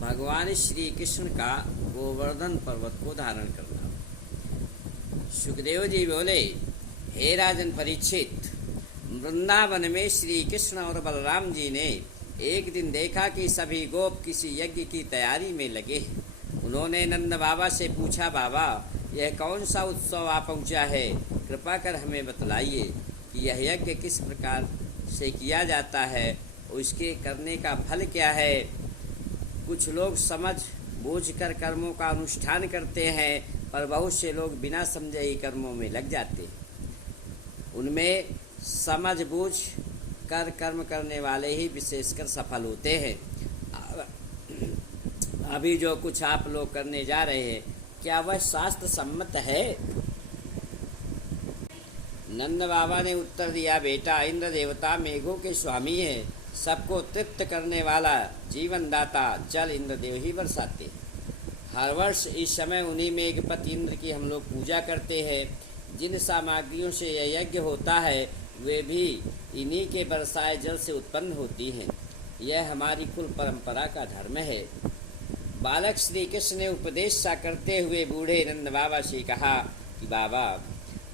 भगवान श्री कृष्ण का गोवर्धन पर्वत को धारण करना। सुखदेव जी बोले, हे राजन परीक्षित, वृंदावन में श्री कृष्ण और बलराम जी ने एक दिन देखा कि सभी गोप किसी यज्ञ की तैयारी में लगे। उन्होंने नंद बाबा से पूछा, बाबा यह कौन सा उत्सव आ पहुँचा है, कृपा कर हमें बतलाइए कि यह यज्ञ किस प्रकार से किया जाता है, उसके करने का फल क्या है। कुछ लोग समझ बूझ कर कर्मों का अनुष्ठान करते हैं, पर बहुत से लोग बिना समझे ही कर्मों में लग जाते हैं। उनमें समझ बूझ कर कर्म करने वाले ही विशेषकर सफल होते हैं। अभी जो कुछ आप लोग करने जा रहे हैं, क्या वह शास्त्र सम्मत है? नंद बाबा ने उत्तर दिया, बेटा, इंद्र देवता मेघों के स्वामी हैं, सबको तृप्त करने वाला जीवन दाता जल इंद्रदेव ही बरसाते। हर वर्ष इस समय उन्हीं मेघपति इंद्र की हम लोग पूजा करते हैं। जिन सामग्रियों से यह यज्ञ होता है वे भी इन्हीं के बरसाए जल से उत्पन्न होती हैं। यह हमारी कुल परंपरा का धर्म है। बालक श्री कृष्ण ने उपदेश सा करते हुए बूढ़े नंद बाबा से कहा कि बाबा,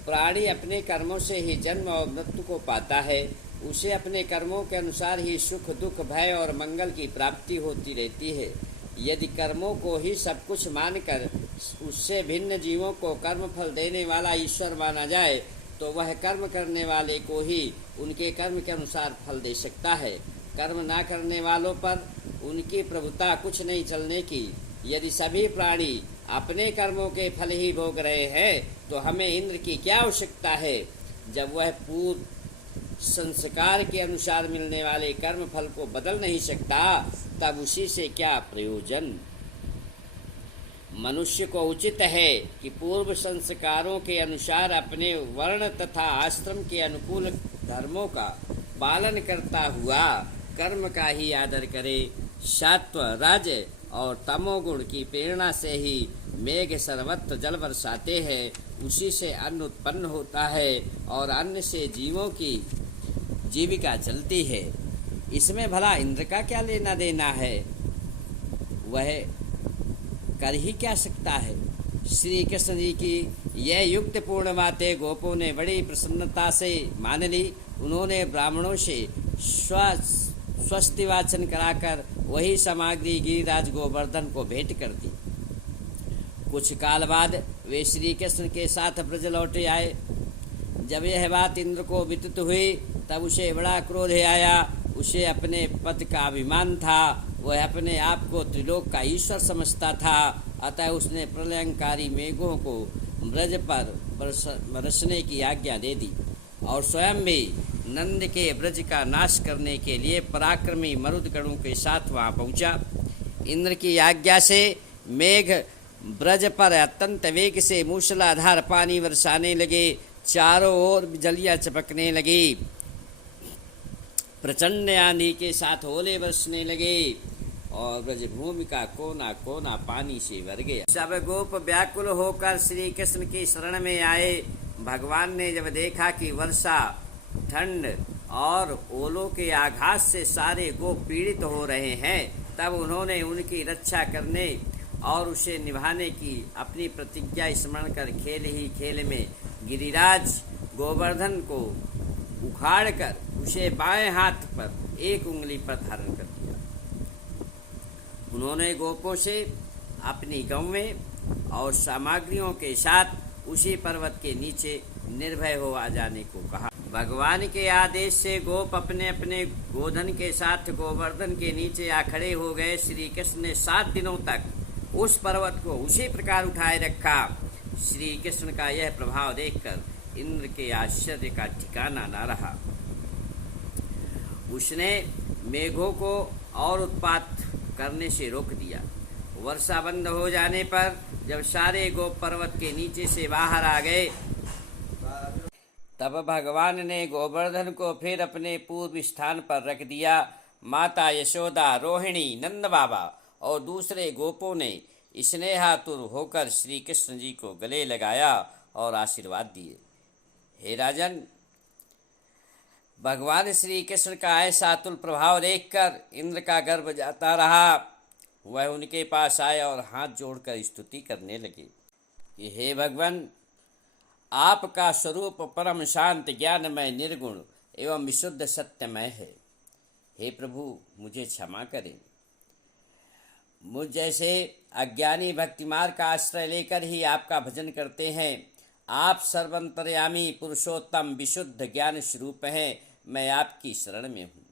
प्राणी अपने कर्मों से ही जन्म और मृत्यु को पाता है। उसे अपने कर्मों के अनुसार ही सुख दुख भय और मंगल की प्राप्ति होती रहती है। यदि कर्मों को ही सब कुछ मानकर उससे भिन्न जीवों को कर्म फल देने वाला ईश्वर माना जाए तो वह कर्म करने वाले को ही उनके कर्म के अनुसार फल दे सकता है। कर्म ना करने वालों पर उनकी प्रभुता कुछ नहीं चलने की। यदि सभी प्राणी अपने कर्मों के फल ही भोग रहे हैं तो हमें इंद्र की क्या आवश्यकता है। जब वह पूर्व संस्कार के अनुसार मिलने वाले कर्म फल को बदल नहीं सकता, तब उसी से क्या प्रयोजन। मनुष्य को उचित है कि पूर्व संस्कारों के अनुसार अपने वर्ण तथा आश्रम के अनुकूल धर्मों का पालन करता हुआ कर्म का ही आदर करे। सत्व रज और तमोगुण की प्रेरणा से ही मेघ सर्वत्र जल बरसाते हैं। उसी से अन्न उत्पन्न होता है और अन्न से जीवों की जीविका चलती है। इसमें भला इंद्र का क्या लेना देना है, वह कर ही क्या सकता है। श्री कृष्ण जी की यह युक्तिपूर्ण बातें गोपों ने बड़ी प्रसन्नता से मान ली। उन्होंने ब्राह्मणों से स्वस्ति वाचन कराकर वही सामग्री गिरिराज गोवर्धन को भेंट कर दी। कुछ काल बाद वे श्री कृष्ण के साथ ब्रज लौटे आए। जब यह बात इंद्र को विदित हुई तब उसे बड़ा क्रोध आया। उसे अपने पद का अभिमान था। वह अपने आप को त्रिलोक का ईश्वर समझता था। अतः उसने प्रलयंकारी मेघों को ब्रज पर बरसने की आज्ञा दे दी और स्वयं भी नंद के ब्रज का नाश करने के लिए पराक्रमी मरुदगणों के साथ वहाँ पहुँचा। इंद्र की आज्ञा से मेघ ब्रज पर अत्यंत वेग से मूसलाधार पानी बरसाने लगे। चारों ओर जलियाँ चपकने लगी। प्रचंड आंधी के साथ ओले बरसने लगे और ब्रजभूमि का कोना कोना पानी से भर गया। सब गोप व्याकुल होकर श्री कृष्ण की शरण में आए। भगवान ने जब देखा कि वर्षा, ठंड और ओलों के आघात से सारे गोप पीड़ित हो रहे हैं, तब उन्होंने उनकी रक्षा करने और उसे निभाने की अपनी प्रतिज्ञा स्मरण कर खेल ही खेल में गिरिराज गोवर्धन को उखाड़कर उसे बाएं हाथ पर एक उंगली पर धारण कर दिया। उन्होंने गोपों से अपनी गौवें और सामग्रियों के साथ उसी पर्वत के नीचे निर्भय हो आ जाने को कहा। भगवान के आदेश से गोप अपने अपने गोधन के साथ गोवर्धन के नीचे आ खड़े हो गए। श्री कृष्ण ने 7 दिनों तक उस पर्वत को उसी प्रकार उठाए रखा। श्री कृष्ण का यह प्रभाव देखकर इंद्र के आश्चर्य का ठिकाना न रहा। उसने मेघों को और उत्पात करने से रोक दिया। वर्षा बंद हो जाने पर जब सारे गोप पर्वत के नीचे से बाहर आ गए, तब भगवान ने गोवर्धन को फिर अपने पूर्व स्थान पर रख दिया। माता यशोदा, रोहिणी, नंद बाबा और दूसरे गोपों ने स्नेहातुर होकर श्री कृष्ण जी को गले लगाया और आशीर्वाद दिए। हे राजन, भगवान श्री कृष्ण का ऐसा अतुल प्रभाव देखकर इंद्र का गर्व जाता रहा। वह उनके पास आए और हाथ जोड़कर स्तुति करने लगे कि हे भगवान, आपका स्वरूप परम शांत, ज्ञानमय, निर्गुण एवं विशुद्ध सत्यमय है। हे प्रभु, मुझे क्षमा करें। मुझ जैसे अज्ञानी भक्ति मार्ग का आश्रय लेकर ही आपका भजन करते हैं। आप सर्वंतर्यामी, पुरुषोत्तम, विशुद्ध ज्ञान स्वरूप हैं। मैं आपकी शरण में हूँ।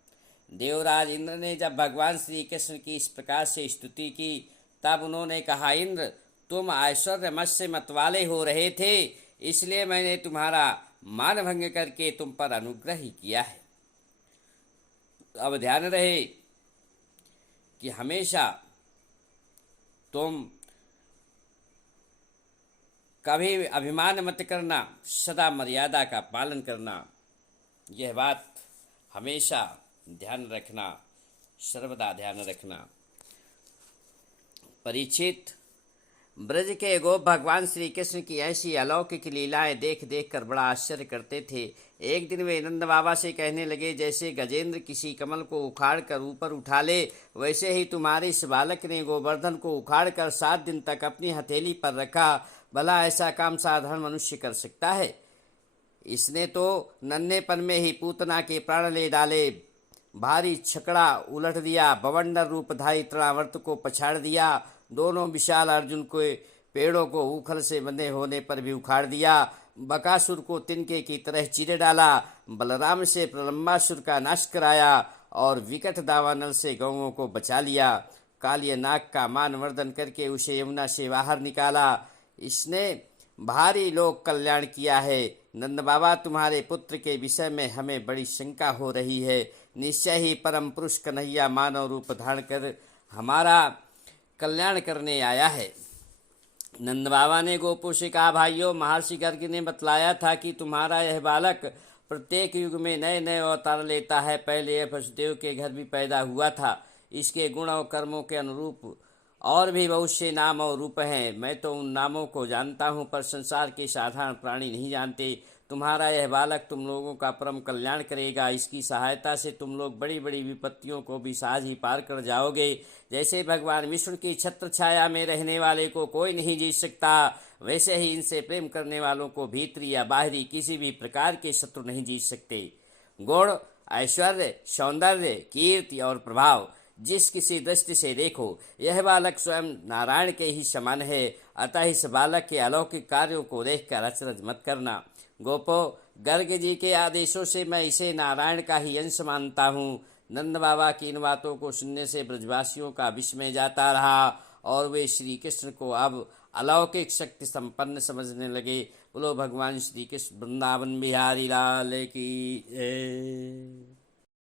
देवराज इंद्र ने जब भगवान श्री कृष्ण की इस प्रकार से स्तुति की, तब उन्होंने कहा, इंद्र, तुम ऐश्वर्य मत से मतवाले हो रहे थे, इसलिए मैंने तुम्हारा मानभंग करके तुम पर अनुग्रह ही किया है। अब ध्यान रहे कि हमेशा तुम कभी अभिमान मत करना, सदा मर्यादा का पालन करना। यह बात हमेशा ध्यान रखना, सर्वदा ध्यान रखना। परीक्षित, ब्रज के गोप भगवान श्री कृष्ण की ऐसी अलौकिक लीलाएं देख देख कर बड़ा आश्चर्य करते थे। एक दिन वे नंद बाबा से कहने लगे, जैसे गजेंद्र किसी कमल को उखाड़ कर ऊपर उठा ले, वैसे ही तुम्हारे इस बालक ने गोवर्धन को उखाड़ कर 7 दिन तक अपनी हथेली पर रखा। भला ऐसा काम साधारण मनुष्य कर सकता है? इसने तो नन्हेपन में ही पूतना के प्राण ले डाले, भारी छकड़ा उलट दिया, बवंडर रूपधारी तृणावर्त को पछाड़ दिया, दोनों विशाल अर्जुन के पेड़ों को उखल से बंधे होने पर भी उखाड़ दिया, बकासुर को तिनके की तरह चीरे डाला, बलराम से प्रलंबासुर का नाश कराया और विकट दावानल से गौओं को बचा लिया। कालिय नाग का मानवर्धन करके उसे यमुना से बाहर निकाला। इसने भारी लोक कल्याण किया है। नंद बाबा, तुम्हारे पुत्र के विषय में हमें बड़ी शंका हो रही है। निश्चय ही परम पुरुष कन्हैया मानव रूप धारण कर हमारा कल्याण करने आया है। नंद बाबा ने गोपों से कहा, भाइयों, महर्षि गर्ग ने बतलाया था कि तुम्हारा यह बालक प्रत्येक युग में नए नए अवतार लेता है। पहले यह वसुदेव के घर भी पैदा हुआ था। इसके गुण और कर्मों के अनुरूप और भी बहुत से नाम और रूप हैं। मैं तो उन नामों को जानता हूँ, पर संसार के साधारण प्राणी नहीं जानते। तुम्हारा यह बालक तुम लोगों का परम कल्याण करेगा। इसकी सहायता से तुम लोग बड़ी बड़ी विपत्तियों को भी सहज ही पार कर जाओगे। जैसे भगवान विष्णु की छत्र छाया में रहने वाले को कोई नहीं जीत सकता, वैसे ही इनसे प्रेम करने वालों को भीतरी या बाहरी किसी भी प्रकार के शत्रु नहीं जीत सकते। गुण, ऐश्वर्य, सौंदर्य, कीर्ति और प्रभाव जिस किसी दृष्टि से देखो, यह बालक स्वयं नारायण के ही समान है। अतः इस बालक के अलौकिक कार्यों को देखकर अचरज मत करना। गोपो, गर्ग जी के आदेशों से मैं इसे नारायण का ही अंश मानता हूँ। नंद बाबा की इन बातों को सुनने से ब्रजवासियों का विस्मय जाता रहा और वे श्री कृष्ण को अब अलौकिक शक्ति संपन्न समझने लगे। बोलो भगवान श्री कृष्ण वृंदावन बिहारी लाल की जय।